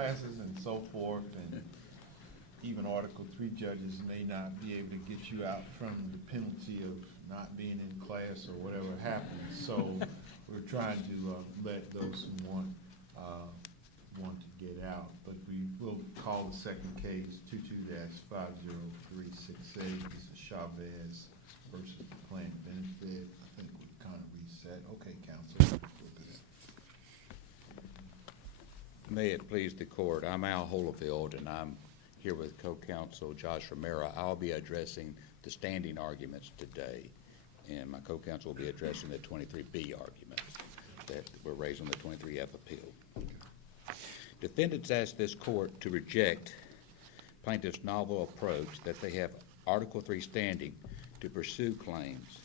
classes and so forth, and even Article III judges may not be able to get you out from the penalty of not being in class or whatever happens. So we're trying to let those who want to get out. But we will call the second case 22-50368. This is Chavez versus the Planned Benefit. I think we kind of reset. Okay, Counsel. May it please the court. I'm Al Holifield, and I'm here with co-counsel Josh Romero. I'll be addressing the standing arguments today, and my co-counsel will be addressing the 23B arguments that were raised on the 23F appeal. Defendants asked this court to reject plaintiff's novel approach that they have Article III standing to pursue claims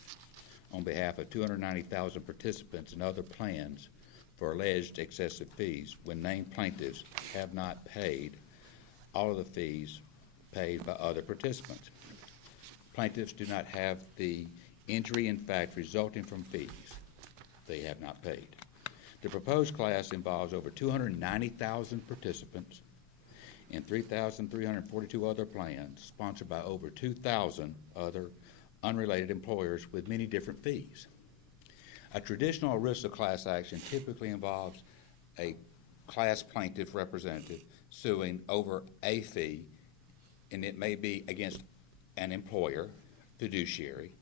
on behalf of 290,000 participants in other plans for alleged excessive fees when named plaintiffs have not paid all of the fees paid by other participants. Plaintiffs do not have the injury in fact resulting from fees they have not paid. The proposed class involves over 290,000 participants in 3,342 other plans sponsored by over 2,000 other unrelated employers with many different fees. A traditional ERISA class action typically involves a class plaintiff representative suing over a fee, and it may be against an employer, fiduciary,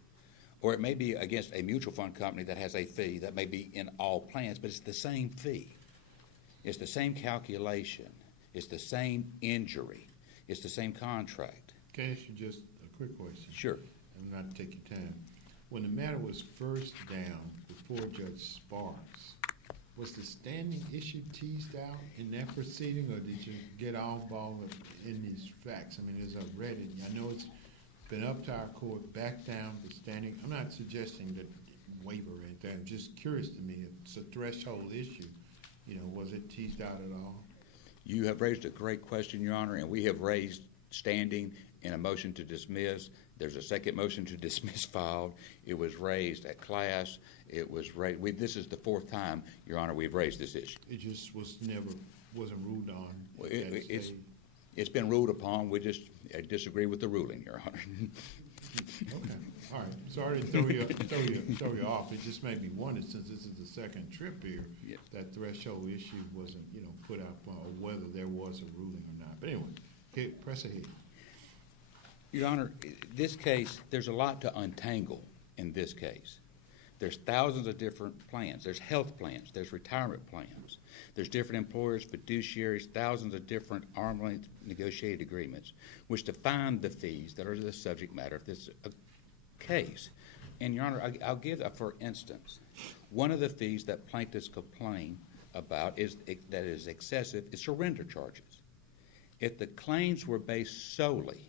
or it may be against a mutual fund company that has a fee that may be in all plans, but it's the same fee. It's the same calculation. It's the same injury. It's the same contract. Can I ask you just a quick question? Sure. I'm not taking time. When the matter was first down before Judge Sparks, was the standing issue teased out in that proceeding, or did you get all involved in these facts? I mean, as I've read it, I know it's been up to our court, back down to standing. I'm not suggesting that waiver or anything. I'm just curious to me. It's a threshold issue. You know, was it teased out at all? You have raised a great question, Your Honor, and we have raised standing in a motion to dismiss. There's a second motion to dismiss filed. It was raised at class. It was raised. This is the fourth time, Your Honor, we've raised this issue. It just wasn't ruled on. Well, it's been ruled upon. We just disagree with the ruling, Your Honor. Okay. All right. Sorry to throw you off. It just made me wonder, since this is the second trip here, yeah, that threshold issue wasn't, put up, or whether there was a ruling or not. But anyway, okay, press ahead. Your Honor, this case, there's a lot to untangle in this case. There's thousands of different plans. There's health plans. There's retirement plans. There's different employers, fiduciaries, thousands of different arm's length negotiated agreements which define the fees that are the subject matter of this case. And, Your Honor, I'll give, for instance, one of the fees that plaintiffs complain about that is excessive is surrender charges. If the claims were based solely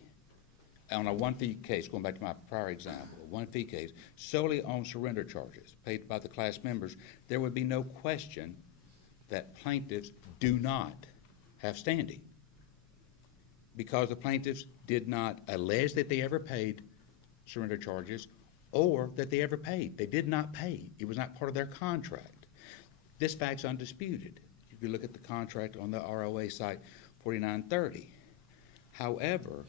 on a one-fee case, going back to my prior example, a one-fee case, solely on surrender charges paid by the class members, there would be no question that plaintiffs do not have standing, because the plaintiffs did not allege that they ever paid surrender charges or that they ever paid. They did not pay. It was not part of their contract. This fact's undisputed. You can look at the contract on the ROA site 4930. However,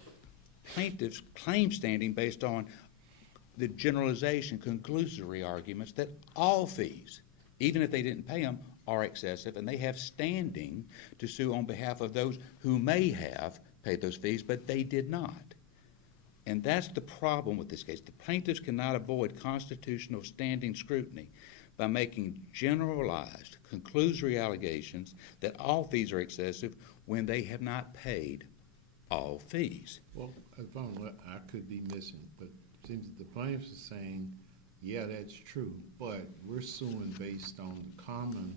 plaintiffs claim standing based on the generalization, conclusory arguments that all fees, even if they didn't pay them, are excessive, and they have standing to sue on behalf of those who may have paid those fees, but they did not. And that's the problem with this case. The plaintiffs cannot avoid constitutional standing scrutiny by making generalized, conclusory allegations that all fees are excessive when they have not paid all fees. Well, I could be missing, but it seems that the plaintiffs are saying, yeah, that's true, but we're suing based on the common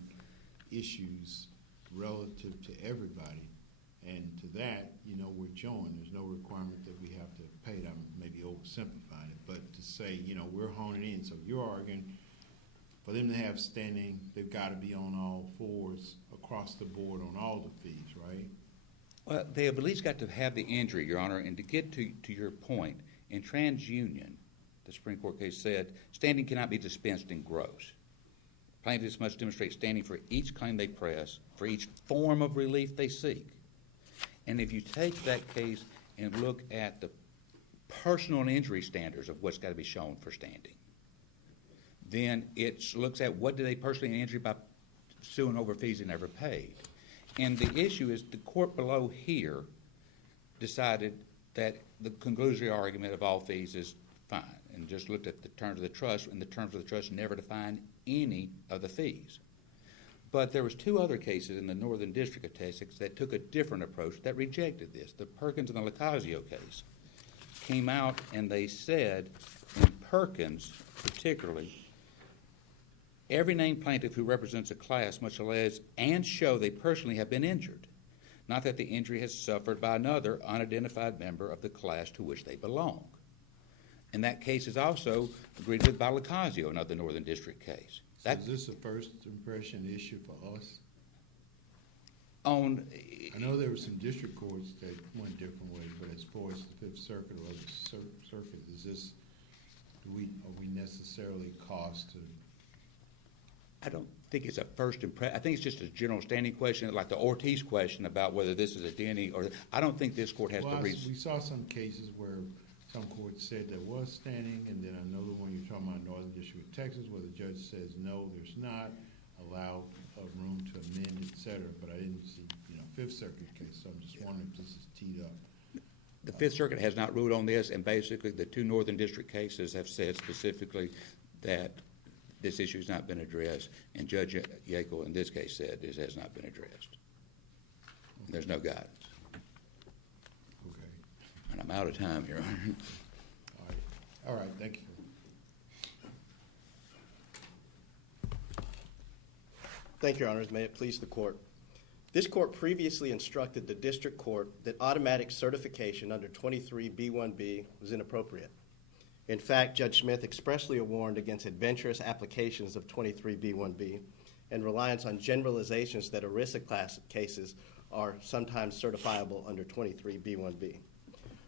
issues relative to everybody. And to that, we're joined. There's no requirement that we have to pay them, maybe oversimplifying it, but to say, we're honing in. So you're arguing for them to have standing, they've got to be on all fours across the board on all the fees, right? Well, they have at least got to have the injury, Your Honor, and to get to your point, in TransUnion, the Supreme Court case said, standing cannot be dispensed in gross. Plaintiffs must demonstrate standing for each claim they press, for each form of relief they seek. And if you take that case and look at the personal injury standards of what's got to be shown for standing, then it looks at what did they personally injure by suing over fees they never paid. And the issue is the court below here decided that the conclusory argument of all fees is fine and just looked at the terms of the trust, and the terms of the trust never defined any of the fees. But there was two other cases in the Northern District of Texas that took a different approach that rejected this. The Perkins and the Locasio case came out and they said, in Perkins particularly, every named plaintiff who represents a class must allege and show they personally have been injured, not that the injury has suffered by another unidentified member of the class to which they belong. And that case is also agreed with by Locasio, another Northern District case. So is this a first impression issue for us? I know there were some district courts that went different ways, but as far as the Fifth Circuit or the Circuit, are we necessarily caused to? I don't think it's a first impression. I think it's just a general standing question, like the Ortiz question about whether this is a Denny or. I don't think this court has the reason. We saw some cases where some courts said there was standing, and then another one you're talking about, Northern District of Texas, where the judge says no, there's not, allow room to amend, et cetera. But I didn't see, Fifth Circuit case, so I'm just wondering if this is teed up. The Fifth Circuit has not ruled on this, and basically the two Northern District cases have said specifically that this issue has not been addressed, and Judge Yackel in this case said this has not been addressed. And there's no guidance. Okay. And I'm out of time, Your Honor. All right, thank you. Thank you, Your Honors. May it please the court. This court previously instructed the district court that automatic certification under 23B1B was inappropriate. In fact, Judge Smith expressly warned against adventurous applications of 23B1B and reliance on generalizations that ERISA class cases are sometimes certifiable under 23B1B.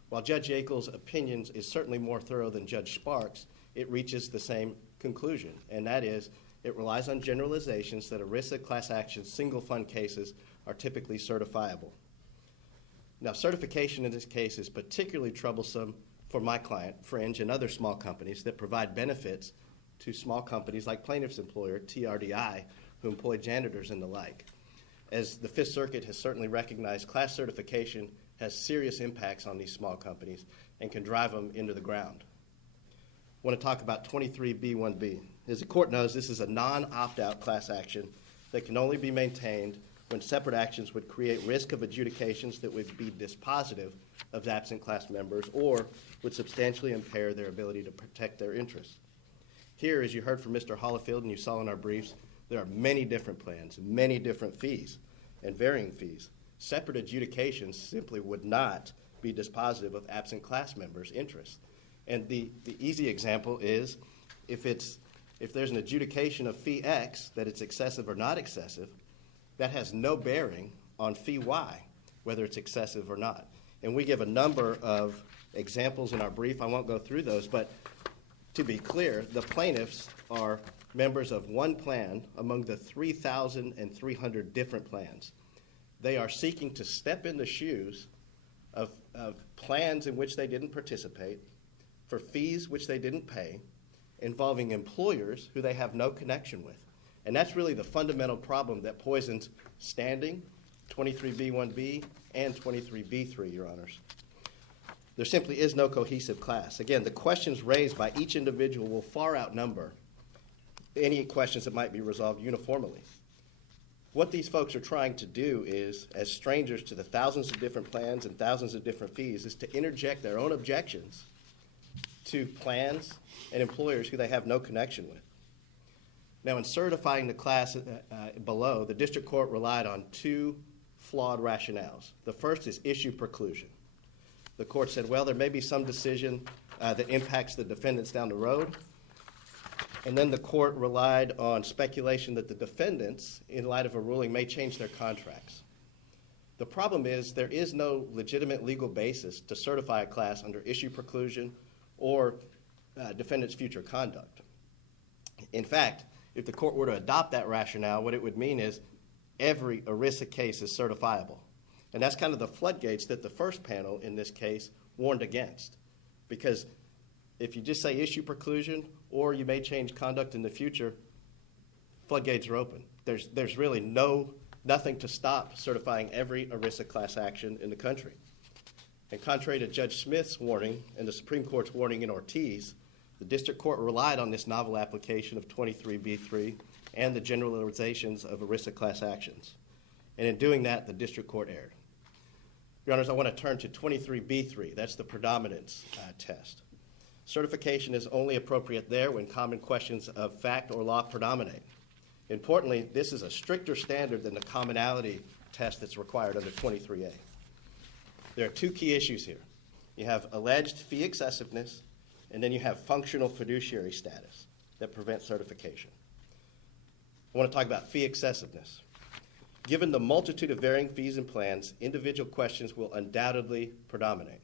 While Judge Yackel's opinion is certainly more thorough than Judge Sparks, it reaches the same conclusion, and that is it relies on generalizations that ERISA class action single fund cases are typically certifiable. Now, certification in this case is particularly troublesome for my client, Fringe, and other small companies that provide benefits to small companies like plaintiff's employer, TRDI, who employ janitors and the like. As the Fifth Circuit has certainly recognized, class certification has serious impacts on these small companies and can drive them into the ground. I want to talk about 23B1B. As the court knows, this is a non-opt-out class action that can only be maintained when separate actions would create risk of adjudications that would be dispositive of absent class members or would substantially impair their ability to protect their interests. Here, as you heard from Mr. Holifield and you saw in our briefs, there are many different plans, many different fees, and varying fees. Separate adjudications simply would not be dispositive of absent class members' interests. And the easy example is if there's an adjudication of fee X that it's excessive or not excessive, that has no bearing on fee Y, whether it's excessive or not. And we give a number of examples in our brief. I won't go through those, but to be clear, the plaintiffs are members of one plan among the 3,300 different plans. They are seeking to step in the shoes of plans in which they didn't participate, for fees which they didn't pay, involving employers who they have no connection with. And that's really the fundamental problem that poisons standing, 23B1B, and 23B3, Your Honors. There simply is no cohesive class. Again, the questions raised by each individual will far outnumber any questions that might be resolved uniformly. What these folks are trying to do is, as strangers to the thousands of different plans and thousands of different fees, is to interject their own objections to plans and employers who they have no connection with. Now, in certifying the class below, the district court relied on two flawed rationales. The first is issue preclusion. The court said, well, there may be some decision that impacts the defendants down the road. And then the court relied on speculation that the defendants, in light of a ruling, may change their contracts. The problem is there is no legitimate legal basis to certify a class under issue preclusion or defendant's future conduct. In fact, If the court were to adopt that rationale, what it would mean is every ERISA case is certifiable. And that's kind of the floodgates that the first panel in this case warned against. Because if you just say issue preclusion or you may change conduct in the future, floodgates are open. There's really nothing to stop certifying every ERISA class action in the country. And contrary to Judge Smith's warning and the Supreme Court's warning in Ortiz, the district court relied on this novel application of 23B3 and the generalizations of ERISA class actions. And in doing that, the district court erred. Your Honors, I want to turn to 23B3. That's the predominance test. Certification is only appropriate there when common questions of fact or law predominate. Importantly, this is a stricter standard than the commonality test that's required under 23A. There are two key issues here. You have alleged fee excessiveness, and then you have functional fiduciary status that prevents certification. I want to talk about fee excessiveness. Given the multitude of varying fees and plans, individual questions will undoubtedly predominate.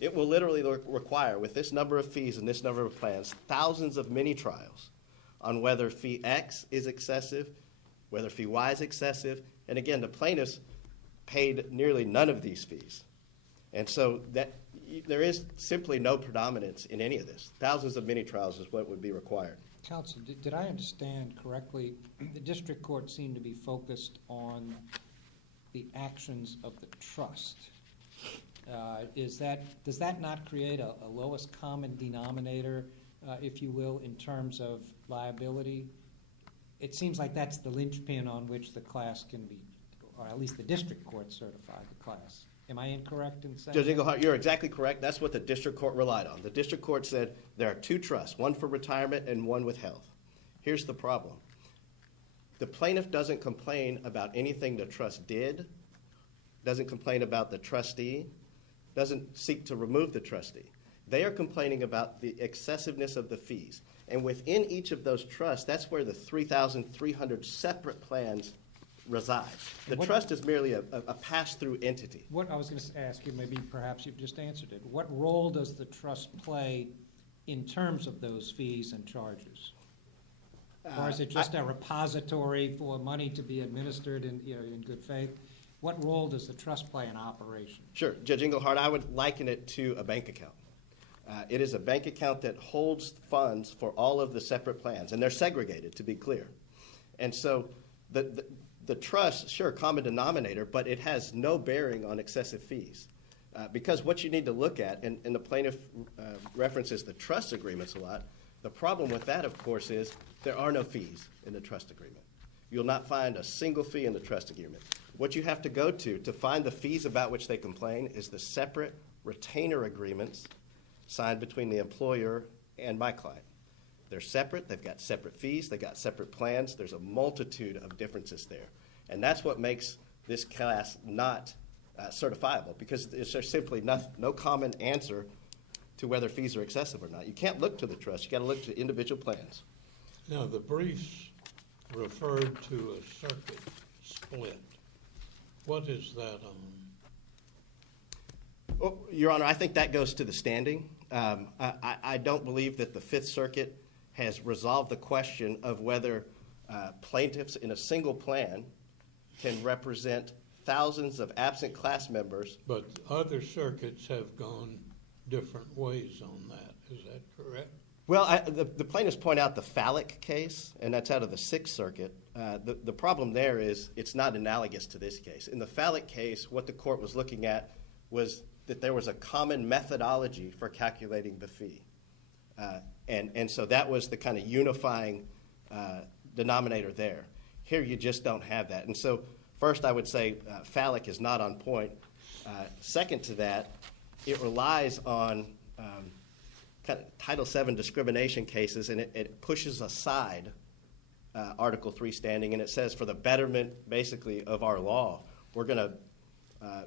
It will literally require, with this number of fees and this number of plans, thousands of mini trials on whether fee X is excessive, whether fee Y is excessive, and again, the plaintiffs paid nearly none of these fees. And so there is simply no predominance in any of this. Thousands of mini trials is what would be required. Counsel, did I understand correctly? The district court seemed to be focused on the actions of the trust. Does that not create a lowest common denominator, if you will, in terms of liability? It seems like that's the linchpin on which the class can be, or at least the district court certified the class. Am I incorrect in saying Judge that? Engelhardt, you're exactly correct. That's what the district court relied on. The district court said there are two trusts, one for retirement and one with health. Here's the problem. The plaintiff doesn't complain about anything the trust did, doesn't complain about the trustee, doesn't seek to remove the trustee. They are complaining about the excessiveness of the fees. And within each of those trusts, that's where the 3,300 separate plans reside. The trust is merely a pass-through entity. What I was going to ask you, maybe perhaps you've just answered it. What role does the trust play in terms of those fees and charges? Or is it just a repository for money to be administered in good faith? What role does the trust play in operation? Sure. Judge Engelhardt, I would liken it to a bank account. It is a bank account that holds funds for all of the separate plans, and they're segregated, to be clear. And so the trust, sure, common denominator, but it has no bearing on excessive fees. Because what you need to look at, and the plaintiff references the trust agreements a lot, the problem with that, of course, is there are no fees in the trust agreement. You'll not find a single fee in the trust agreement. What you have to go to find the fees about which they complain is the separate retainer agreements signed between the employer and my client. They're separate. They've got separate fees. They've got separate plans. There's a multitude of differences there. And that's what makes this class not certifiable, because there's simply no common answer to whether fees are excessive or not. You can't look to the trust. You've got to look to individual plans. Now, the briefs referred to a circuit split. What is that on? Well, Your Honor, I think that goes to the standing. I don't believe that the Fifth Circuit has resolved the question of whether plaintiffs in a single plan can represent thousands of absent class members. But other circuits have gone different ways on that. Is that correct? Well, the plaintiffs point out the Phallic case, and that's out of the Sixth Circuit. The problem there is it's not analogous to this case. In the Phallic case, what the court was looking at was that there was a common methodology for calculating the fee. And so that was the kind of unifying denominator there. Here you just don't have that. And so first I would say Phallic is not on point. Second to that, it relies on kind of Title VII discrimination cases, and it pushes aside Article III standing, and it says for the betterment, basically, of our law, we're going to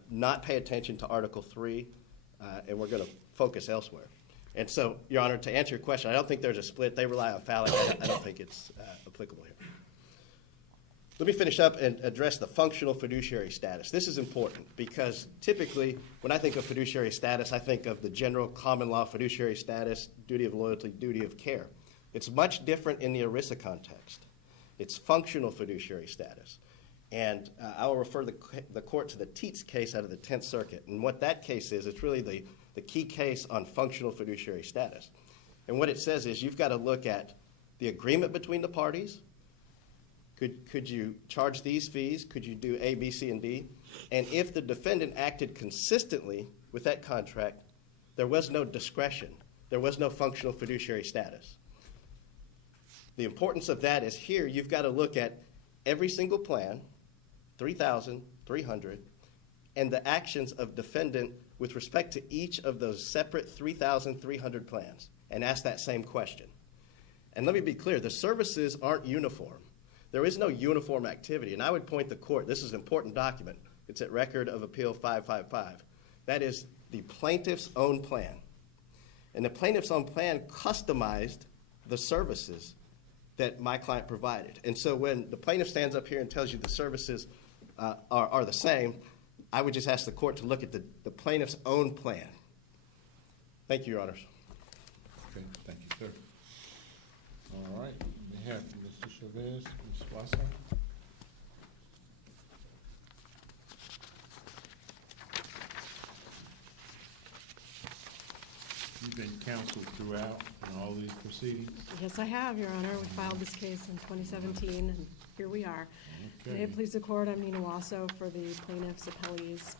not pay attention to Article III, and we're going to focus elsewhere. And so, Your Honor, to answer your question, I don't think there's a split. They rely on Phallic. I don't think it's applicable here. Let me finish up and address the functional fiduciary status. This is important because typically when I think of fiduciary status, I think of the general common law fiduciary status, duty of loyalty, duty of care. It's much different in the ERISA context. It's functional fiduciary status. And I will refer the court to the Teets case out of the 10th Circuit. And what that case is, it's really the key case on functional fiduciary status. And what it says is you've got to look at the agreement between the parties. Could you charge these fees? Could you do A, B, C, and D? And if the defendant acted consistently with that contract, there was no discretion. There was no functional fiduciary status. The importance of that is here you've got to look at every single plan, 3,300, and the actions of defendant with respect to each of those separate 3,300 plans and ask that same question. And let me be clear, the services aren't uniform. There is no uniform activity. And I would point the court, this is an important document. It's at Record of Appeal 555. That is the plaintiff's own plan. And the plaintiff's own plan customized the services that my client provided. And so when the plaintiff stands up here and tells you the services are the same, I would just ask the court to look at the plaintiff's own plan. Thank you, Your Honors. Okay, thank you, sir. All right, we have Mr. Chavez, Ms. Watson. You've been counseled throughout in all these proceedings? Yes, I have, Your Honor. We filed this case in 2017, and here we are. Okay. May it please the court, I'm Nina Wasso for the plaintiffs' appellees.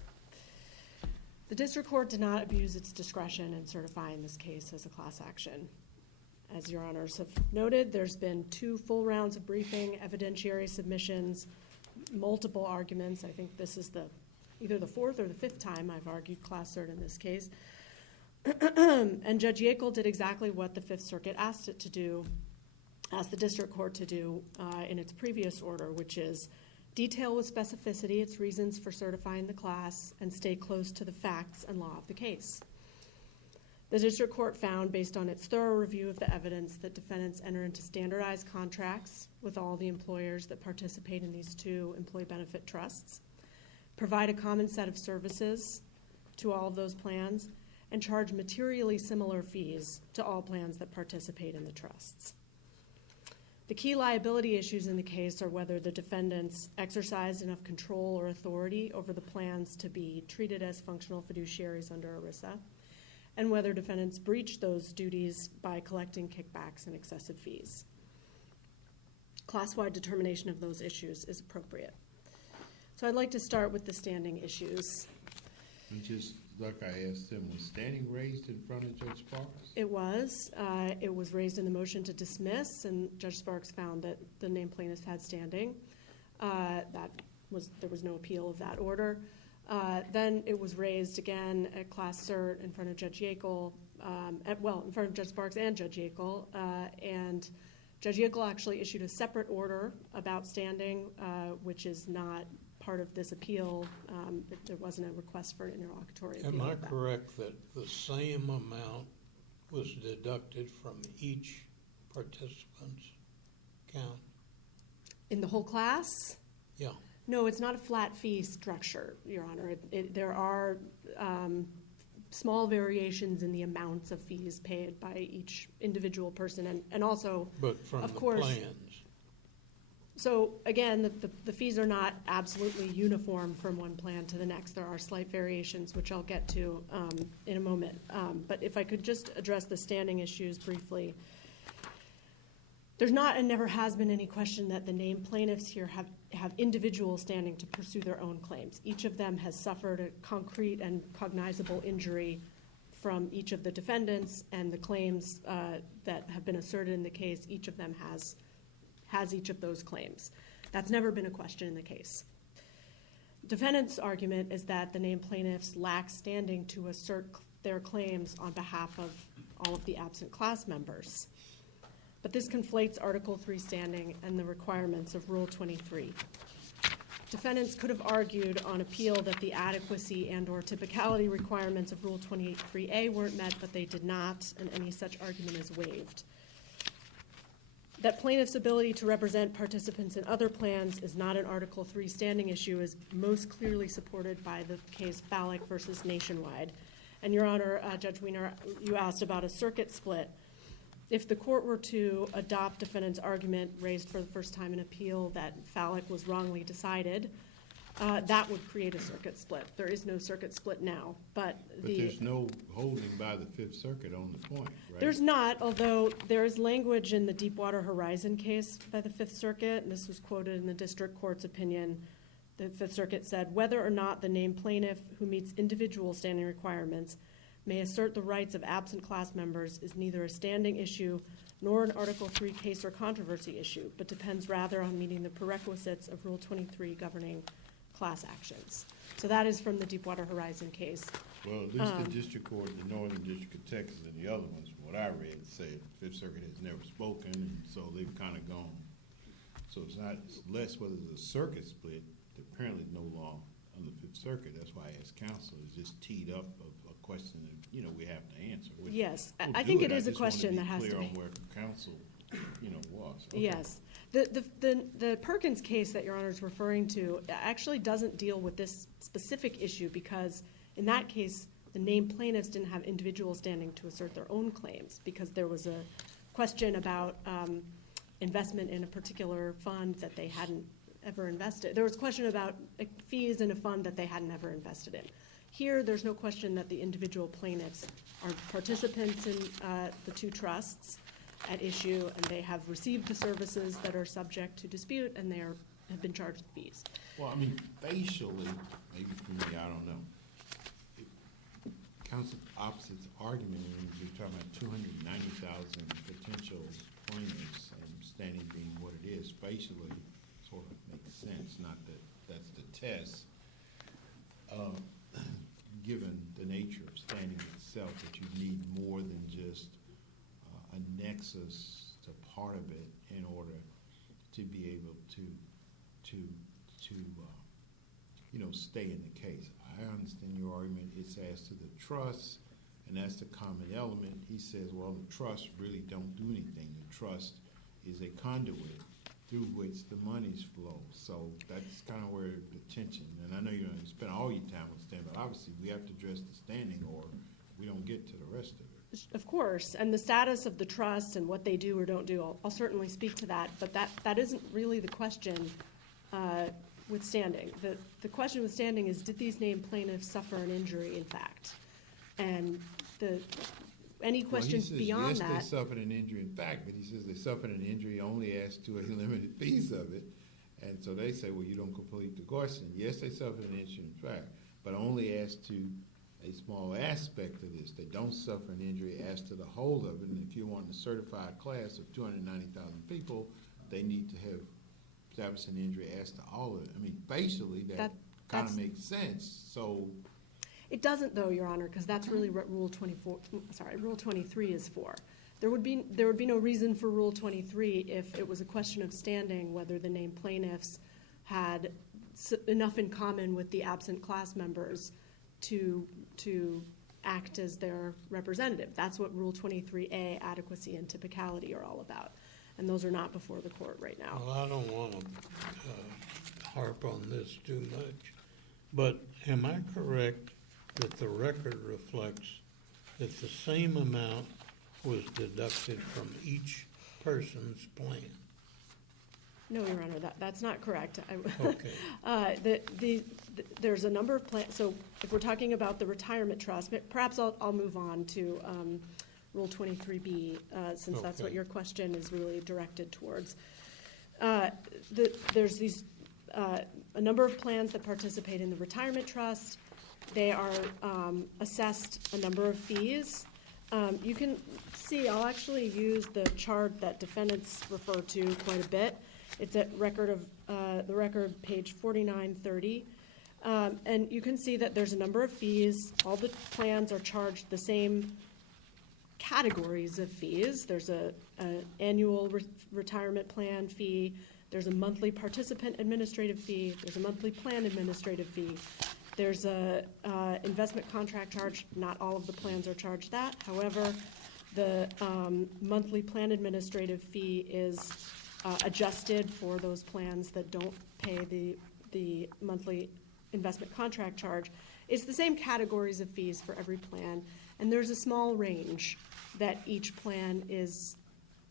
The district court did not abuse its discretion in certifying this case as a class action. As Your Honors have noted, there's been 2 full rounds of briefing, evidentiary submissions, multiple arguments. I think this is either the 4th or the 5th time I've argued class cert in this case. And Judge Yackel did exactly what the Fifth Circuit asked the district court to do in its previous order, which is detail with specificity its reasons for certifying the class and stay close to the facts and law of the case. The district court found, based on its thorough review of the evidence, that defendants enter into standardized contracts with all the employers that participate in these 2 employee benefit trusts, provide a common set of services to all of those plans, and charge materially similar fees to all plans that participate in the trusts. The key liability issues in the case are whether the defendants exercised enough control or authority over the plans to be treated as functional fiduciaries under ERISA, and whether defendants breached those duties by collecting kickbacks and excessive fees. Class-wide determination of those issues is appropriate. So I'd like to start with the standing issues. And just like I asked him, was standing raised in front of Judge Sparks? It was. It was raised in the motion to dismiss, and Judge Sparks found that the named plaintiffs had standing. There was no appeal of that order. Then it was raised again at class cert in front of Judge Yackel, in front of Judge Sparks and Judge Yackel, and Judge Yackel actually issued a separate order about standing, which is not part of this appeal. There wasn't a request for an interlocutory appeal. Am I correct that the same amount was deducted from each participant's account? In the whole class? Yeah. No, it's not a flat fee structure, Your Honor. There are small variations in the amounts of fees paid by each individual person, and also, But from of the course, plans? So again, the fees are not absolutely uniform from one plan to the next. There are slight variations, which I'll get to in a moment. But if I could just address the standing issues briefly. There's not and never has been any question that the named plaintiffs here have individual standing to pursue their own claims. Each of them has suffered a concrete and cognizable injury from each of the defendants, and the claims that have been asserted in the case, each of them has each of those claims. That's never been a question in the case. Defendant's argument is that the named plaintiffs lack standing to assert their claims on behalf of all of the absent class members. But this conflates Article 3 standing and the requirements of Rule 23. Defendants could have argued on appeal that the adequacy and/or typicality requirements of Rule 23A weren't met, but they did not, and any such argument is waived. That plaintiff's ability to represent participants in other plans is not an Article 3 standing issue is most clearly supported by the case Fallick versus Nationwide. And Your Honor, Judge Wiener, you asked about a circuit split. if the court were to adopt defendant's argument raised for the first time in appeal that Fallick was wrongly decided, that would create a circuit split. There is no circuit split now, but there's no holding by the Fifth Circuit on the point, right? There's not, although there is language in the Deepwater Horizon case by the Fifth Circuit, and this was quoted in the district court's opinion. The Fifth Circuit said, whether or not the named plaintiff who meets individual standing requirements may assert the rights of absent class members is neither a standing issue nor an Article III case or controversy issue, but depends rather on meeting the prerequisites of Rule 23 governing class actions. So that is from the Deepwater Horizon case. Well, at least the district court, the Northern District of Texas and the other ones, from what I read, said the Fifth Circuit has never spoken, and so they've kind of gone. So it's less whether it's a circuit split. Apparently no law on the Fifth Circuit. That's why I asked counsel, is just teed up a question that, we have to answer. Yes, I think it is a question that has to be. Clear on where counsel, was. Okay. Yes. The Perkins case that Your Honor is referring to actually doesn't deal with this specific issue because in that case, the named plaintiffs didn't have individual standing to assert their own claims because there was a question about investment in a particular fund that they hadn't ever invested. There was a question about fees in a fund that they hadn't ever invested in. Here, there's no question that the individual plaintiffs are participants in the two trusts at issue, and they have received the services that are subject to dispute, and they have been charged fees. Well, facially, maybe for me, I don't know. Counsel opposite's argument is you're talking about 290,000 potential plaintiffs and standing being what it is. Facially, sort of makes sense, not that that's the test, given the nature of standing itself, that you need more than just a nexus to part of it in order to be able to stay in the case. I understand your argument. It's as to the trust, and that's the common element. He says, well, the trusts really don't do anything. The trust is a conduit through which the monies flow. So that's kind of where the tension, and I know you're going to spend all your time on standing, but obviously we have to address the standing or we don't get to the rest of it. Of course, and the status of the trust and what they do or don't do, I'll certainly speak to that, but that isn't really the question with standing. The question with standing is, did these named plaintiffs suffer an injury, in fact? And any questions beyond that? Yes, they suffered an injury, in fact, but he says they suffered an injury only as to a limited piece of it. And so they say, well, you don't complete the question. Yes, they suffered an injury, in fact, but only as to a small aspect of this. They don't suffer an injury as to the whole of it. And if you want a certified class of 290,000 people, they need to have established an injury as to all of it. Basically, that kind of makes sense. So it doesn't, though, Your Honor, because that's really what Rule 23 is for. There would be no reason for Rule 23 if it was a question of standing, whether the named plaintiffs had enough in common with the absent class members to act as their representative. That's what Rule 23A, adequacy and typicality, are all about. And those are not before the court right now. Well, I don't want to harp on this too much, but am I correct that the record reflects that the same amount was deducted from each person's plan? No, Your Honor, that's not correct. Okay. There's a number of plans. So if we're talking about the retirement trust, perhaps I'll move on to Rule 23B, since that's what your question is really directed towards. There's these a number of plans that participate in the retirement trust. They are assessed a number of fees. You can see, I'll actually use the chart that defendants refer to quite a bit. It's at the record page 4930. And you can see that there's a number of fees. All the plans are charged the same categories of fees. There's an annual retirement plan fee. There's a monthly participant administrative fee. There's a monthly plan administrative fee. There's a investment contract charge. Not all of the plans are charged that. However, the monthly plan administrative fee is adjusted for those plans that don't pay the monthly investment contract charge. It's the same categories of fees for every plan, and there's a small range that each plan is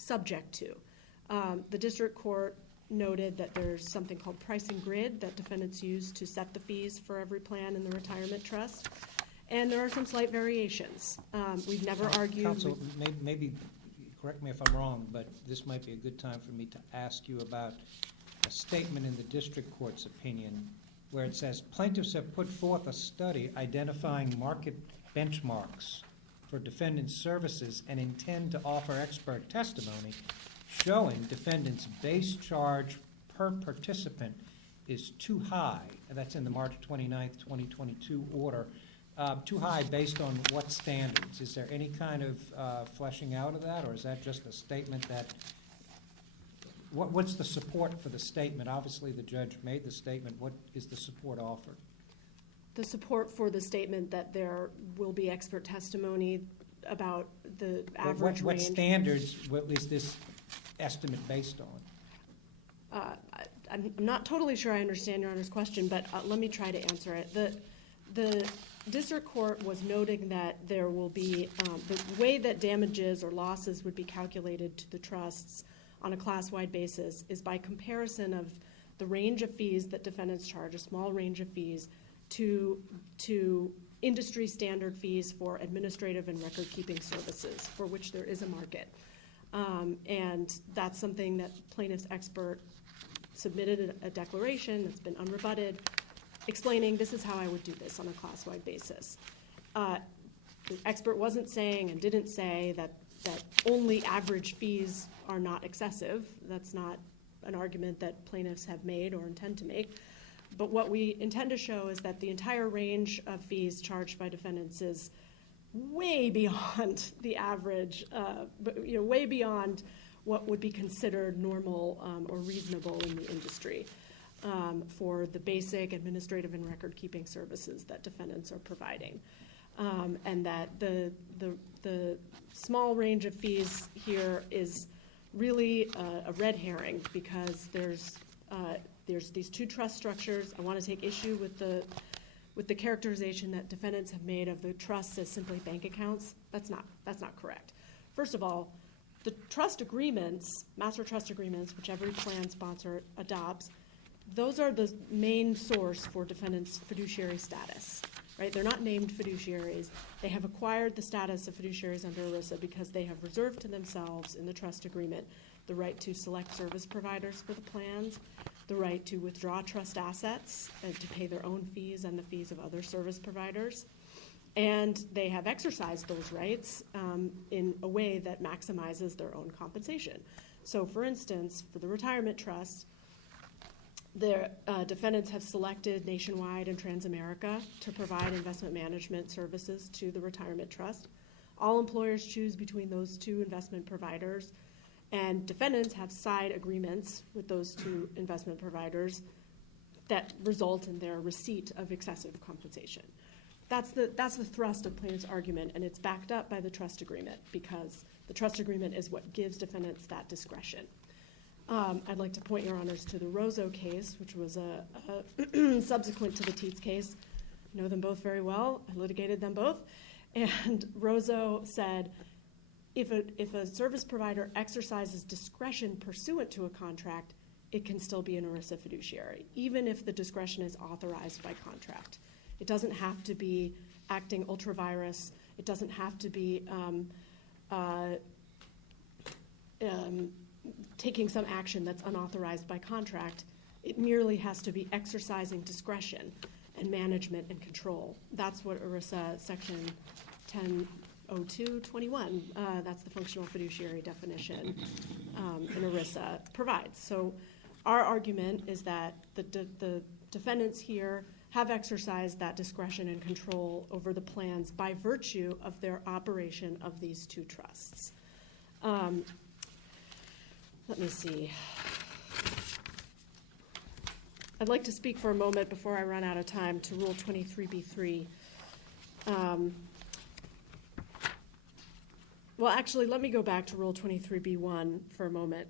subject to. The district court noted that there's something called pricing grid that defendants use to set the fees for every plan in the retirement trust, and there are some slight variations. We've never argued. Counsel, maybe, correct me if I'm wrong, but this might be a good time for me to ask you about a statement in the district court's opinion where it says, plaintiffs have put forth a study identifying market benchmarks for defendants' services and intend to offer expert testimony showing defendants' base charge per participant is too high. And that's in the March 29th, 2022 order. Too high based on what standards? Is there any kind of fleshing out of that, or is that just a statement that, what's the support for the statement? Obviously, the judge made the statement. What is the support offered? The support for the statement that there will be expert testimony about the average What range. standards is this estimate based on? I'm not totally sure I understand Your Honor's question, but let me try to answer it. The district court was noting that there will be, the way that damages or losses would be calculated to the trusts on a class-wide basis is by comparison of the range of fees that defendants charge, a small range of fees, to industry standard fees for administrative and record-keeping services, for which there is a market. And that's something that plaintiff's expert submitted a declaration that's been unrebutted, explaining this is how I would do this on a class-wide basis. The expert wasn't saying and didn't say that only average fees are not excessive. That's not an argument that plaintiffs have made or intend to make. But what we intend to show is that the entire range of fees charged by defendants is way beyond the average, way beyond what would be considered normal or reasonable in the industry for the basic administrative and record-keeping services that defendants are providing. And that the small range of fees here is really a red herring, because there's these two trust structures. I want to take issue with the characterization that defendants have made of the trusts as simply bank accounts. That's not correct. First of all, the trust agreements, master trust agreements, which every plan sponsor adopts, those are the main source for defendants' fiduciary status, right? They're not named fiduciaries. They have acquired the status of fiduciaries under ERISA because they have reserved to themselves in the trust agreement the right to select service providers for the plans, the right to withdraw trust assets and to pay their own fees and the fees of other service providers. And they have exercised those rights in a way that maximizes their own compensation. So, for instance, for the retirement trust, the defendants have selected Nationwide and Transamerica to provide investment management services to the retirement trust. All employers choose between those two investment providers, and defendants have side agreements with those two investment providers that result in their receipt of excessive compensation. That's the thrust of plaintiff's argument, and it's backed up by the trust agreement, because the trust agreement is what gives defendants that discretion. I'd like to point your honors to the Rozo case, which was a subsequent to the Teets case. I know them both very well. I litigated them both. And Rozo said, if a service provider exercises discretion pursuant to a contract, it can still be an ERISA fiduciary, even if the discretion is authorized by contract. It doesn't have to be acting ultra-virus. It doesn't have to be taking some action that's unauthorized by contract. It merely has to be exercising discretion and management and control. That's what ERISA section 100221, that's the functional fiduciary definition in ERISA provides. So our argument is that the defendants here have exercised that discretion and control over the plans by virtue of their operation of these two trusts. Let me see. I'd like to speak for a moment before I run out of time to Rule 23b-3. Well, actually, let me go back to Rule 23b-1 for a moment.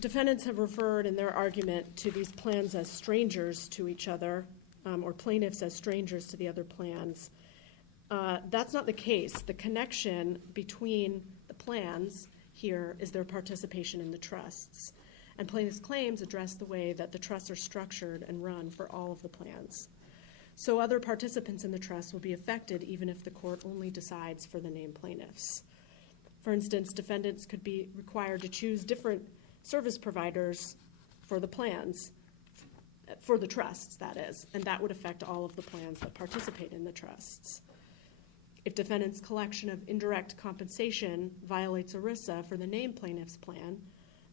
Defendants have referred in their argument to these plans as strangers to each other, or plaintiffs as strangers to the other plans. That's not the case. The connection between the plans here is their participation in the trusts. And plaintiffs' claims address the way that the trusts are structured and run for all of the plans. So other participants in the trust will be affected even if the court only decides for the named plaintiffs. For instance, defendants could be required to choose different service providers for the plans, for the trusts, that is, and that would affect all of the plans that participate in the trusts. If defendants' collection of indirect compensation violates ERISA for the named plaintiffs' plan,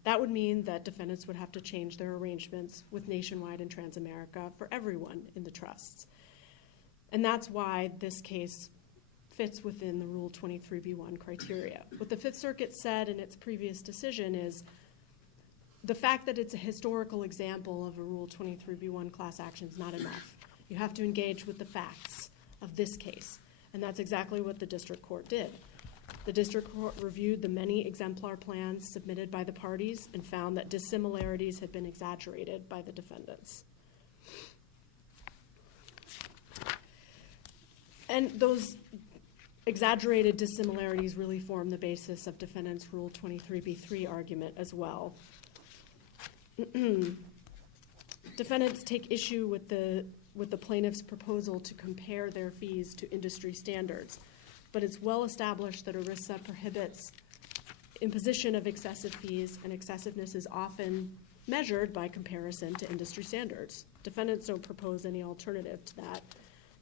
that would mean that defendants would have to change their arrangements with Nationwide and Transamerica for everyone in the trusts. And that's why this case fits within the Rule 23b1 criteria. What the Fifth Circuit said in its previous decision is the fact that it's a historical example of a Rule 23b1 class action is not enough. You have to engage with the facts of this case, and that's exactly what the district court did. The district court reviewed the many exemplar plans submitted by the parties and found that dissimilarities had been exaggerated by the defendants. And those exaggerated dissimilarities really form the basis of defendants' Rule 23b3 argument as well. Defendants take issue with the plaintiff's proposal to compare their fees to industry standards, but it's well established that ERISA prohibits imposition of excessive fees, and excessiveness is often measured by comparison to industry standards. Defendants don't propose any alternative to that.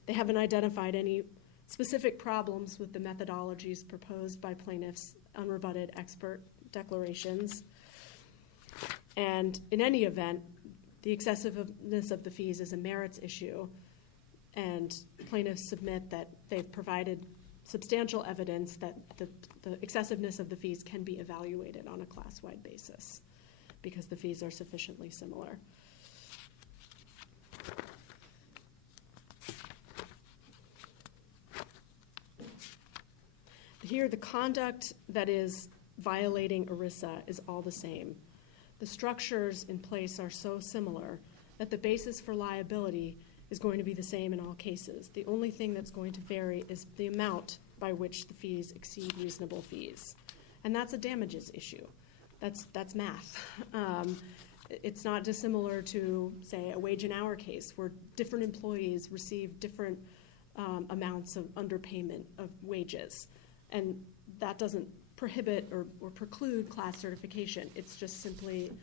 They haven't identified any specific problems with the methodologies proposed by plaintiffs' unrebutted expert declarations. And in any event, the excessiveness of the fees is a merits issue, and plaintiffs submit that they've provided substantial evidence that the excessiveness of the fees can be evaluated on a class-wide basis because the fees are sufficiently similar. Here, the conduct that is violating ERISA is all the same. The structures in place are so similar that the basis for liability is going to be the same in all cases. The only thing that's going to vary is the amount by which the fees exceed reasonable fees. And that's a damages issue. That's math. It's not dissimilar to, say, a wage and hour case where different employees receive different amounts of underpayment of wages. And that doesn't prohibit or preclude class certification. It's just simply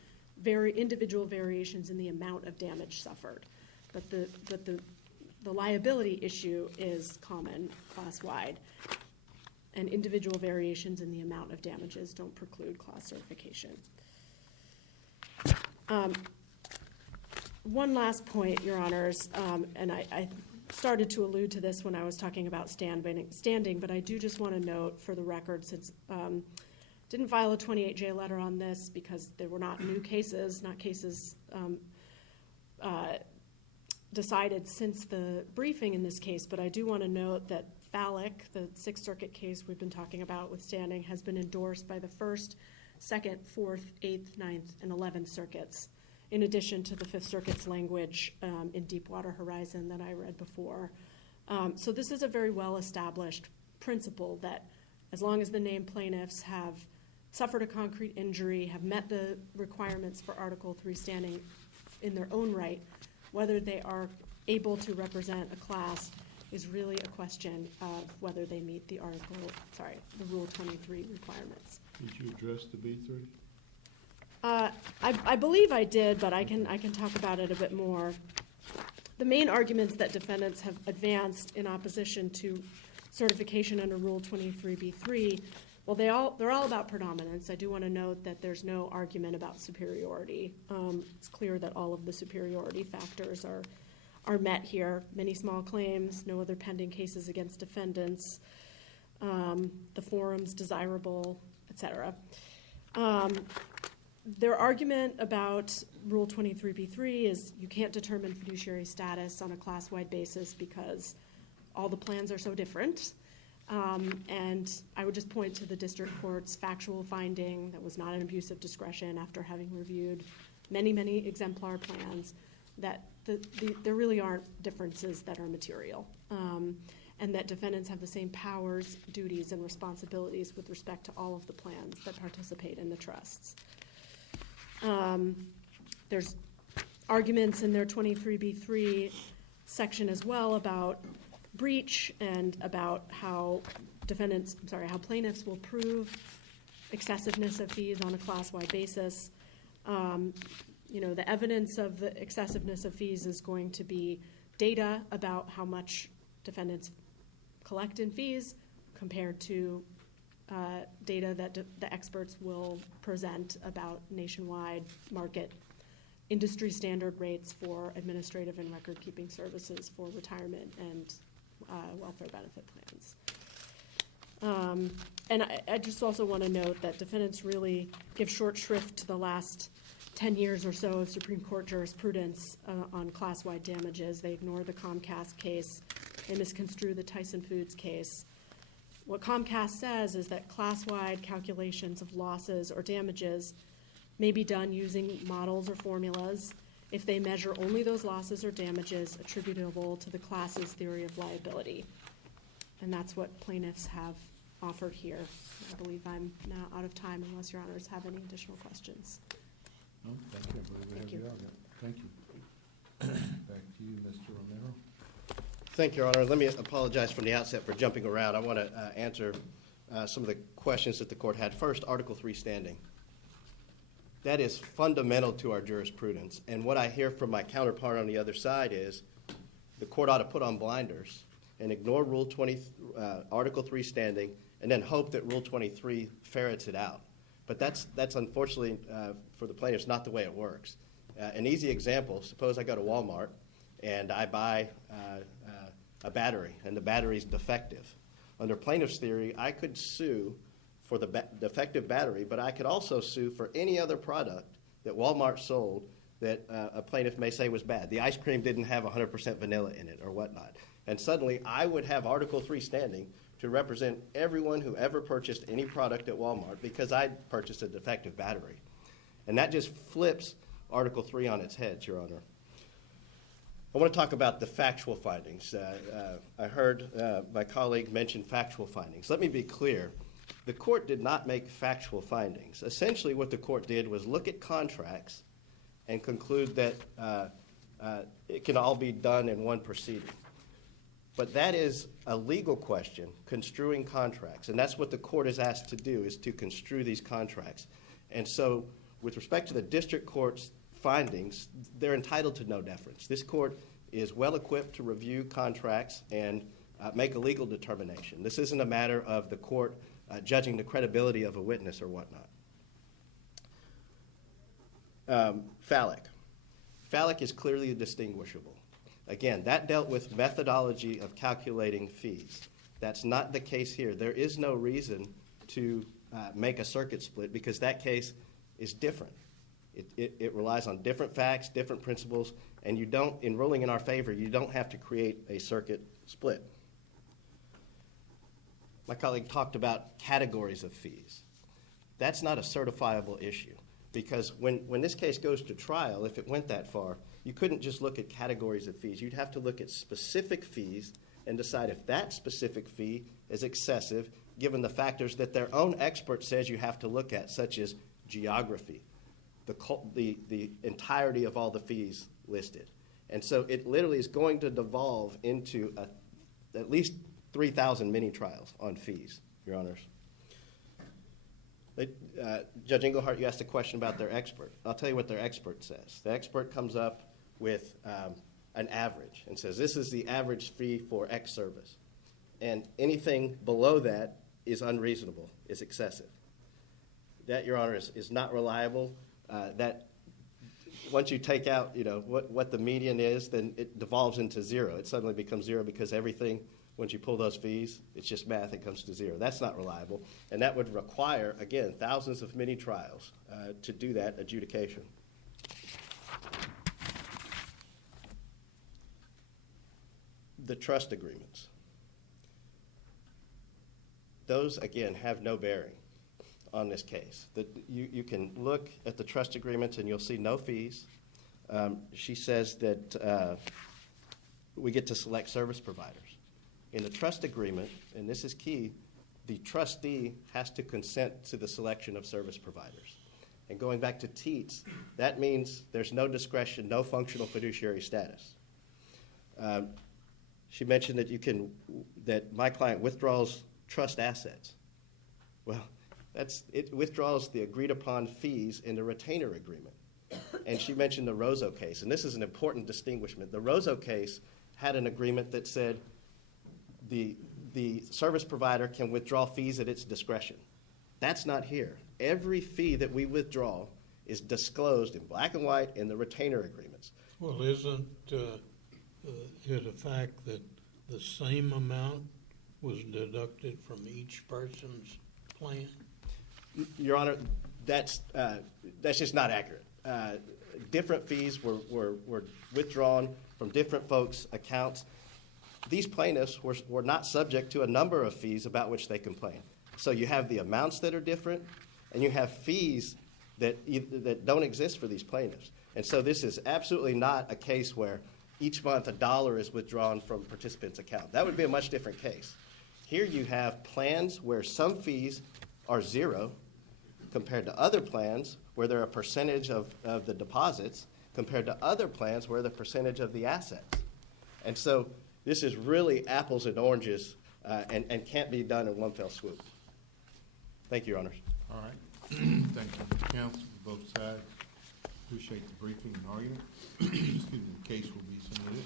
very individual variations in the amount of damage suffered. But the liability issue is common class-wide, and individual variations in the amount of damages don't preclude class certification. One last point, Your Honors, and I started to allude to this when I was talking about standing, but I do just want to note for the record, since didn't file a 28J letter on this because there were not new cases, not cases decided since the briefing in this case, but I do want to note that Fallick, the Sixth Circuit case we've been talking about with standing, has been endorsed by the 1st, 2nd, 4th, 8th, 9th, and 11th circuits, in addition to the Fifth Circuit's language in Deepwater Horizon that I read before. So this is a very well-established principle that as long as the named plaintiffs have suffered a concrete injury, have met the requirements for Article III standing in their own right, whether they are able to represent a class is really a question of whether they meet the Rule 23 requirements. Did you address the B3? I believe I did, but I can talk about it a bit more. The main arguments that defendants have advanced in opposition to certification under Rule 23b3, well, they're all about predominance. I do want to note that there's no argument about superiority. It's clear that all of the superiority factors are met here. Many small claims, no other pending cases against defendants, the forum's desirable, etc. Their argument about Rule 23b3 is you can't determine fiduciary status on a class-wide basis because all the plans are so different. And I would just point to the district court's factual finding that was not an abuse of discretion after having reviewed many, many exemplar plans, that there really aren't differences that are material. and that defendants have the same powers, duties, and responsibilities with respect to all of the plans that participate in the trusts. There's arguments in their 23B3 section as well about breach and about how plaintiffs will prove excessiveness of fees on a class-wide basis. The evidence of the excessiveness of fees is going to be data about how much defendants collect in fees compared to data that the experts will present about nationwide market industry standard rates for administrative and record-keeping services for retirement and welfare benefit plans. And I just also want to note that defendants really give short shrift to the last 10 years or so of Supreme Court jurisprudence on class-wide damages. They ignore the Comcast case. They misconstrue the Tyson Foods case. What Comcast says is that class-wide calculations of losses or damages may be done using models or formulas if they measure only those losses or damages attributable to the class's theory of liability. And that's what plaintiffs have offered here. I believe I'm now out of time unless your honors have any additional questions. No, thank you. I believe we have Thank you. it all. Thank you. Back to you, Mr. Romero. Thank you, Your Honor. Let me apologize from the outset for jumping around. I want to answer some of the questions that the court had. First, Article 3 standing. That is fundamental to our jurisprudence. And what I hear from my counterpart on the other side is the court ought to put on blinders and ignore Article 3 standing and then hope that Rule 23 ferrets it out. But that's unfortunately, for the plaintiffs, not the way it works. An easy example, suppose I go to Walmart and I buy a battery, and the battery's defective. Under plaintiff's theory, I could sue for the defective battery, but I could also sue for any other product that Walmart sold that a plaintiff may say was bad. The ice cream didn't have 100% vanilla in it or whatnot. And suddenly, I would have Article 3 standing to represent everyone who ever purchased any product at Walmart because I purchased a defective battery. And that just flips Article 3 on its head, Your Honor. I want to talk about the factual findings. I heard my colleague mention factual findings. Let me be clear. The court did not make factual findings. Essentially, what the court did was look at contracts and conclude that it can all be done in one proceeding. But that is a legal question, construing contracts. And that's what the court is asked to do, is to construe these contracts. And so with respect to the district court's findings, they're entitled to no deference. This court is well equipped to review contracts and make a legal determination. This isn't a matter of the court judging the credibility of a witness or whatnot. Phallic is clearly distinguishable. Again, that dealt with methodology of calculating fees. That's not the case here. There is no reason to make a circuit split because that case is different. It relies on different facts, different principles, and you don't, in ruling in our favor, you don't have to create a circuit split. My colleague talked about categories of fees. That's not a certifiable issue because when this case goes to trial, if it went that far, you couldn't just look at categories of fees. You'd have to look at specific fees and decide if that specific fee is excessive given the factors that their own expert says you have to look at, such as geography, the entirety of all the fees listed. And so it literally is going to devolve into at least 3,000 mini-trials on fees, Your Honors. Judge Engelhardt, you asked a question about their expert. I'll tell you what their expert says. The expert comes up with an average and says this is the average fee for X service. And anything below that is unreasonable, is excessive. That, Your Honor, is not reliable. That once you take out what the median is, then it devolves into zero. It suddenly becomes zero because everything, once you pull those fees, it's just math, it comes to zero. That's not reliable. And that would require, again, thousands of mini-trials to do that adjudication. The trust agreements. Those, again, have no bearing on this case. You can look at the trust agreements and you'll see no fees. She says that we get to select service providers. In the trust agreement, and this is key, the trustee has to consent to the selection of service providers. And going back to Teats, that means there's no discretion, no functional fiduciary status. She mentioned that my client withdraws trust assets. Well, it withdraws the agreed upon fees in the retainer agreement. And she mentioned the Rosso case, and this is an important distinguishment. The Rosso case had an agreement that said the service provider can withdraw fees at its discretion. That's not here. Every fee that we withdraw is disclosed in black and white in the retainer agreements. Well, isn't it a fact that the same amount was deducted from each person's plan? Your Honor, that's just not accurate. Different fees were withdrawn from different folks' accounts. These plaintiffs were not subject to a number of fees about which they complain. So you have the amounts that are different, and you have fees that don't exist for these plaintiffs. And so this is absolutely not a case where each month $1 is withdrawn from a participant's account. That would be a much different case. Here you have plans where some fees are zero compared to other plans where they're a percentage of the deposits compared to other plans where they're a percentage of the assets. And so this is really apples and oranges and can't be done in one fell swoop. Thank you, Your Honors. All right. Thank you, counsel, for both sides. Appreciate the briefing and argument. Excuse me, the case will be submitted.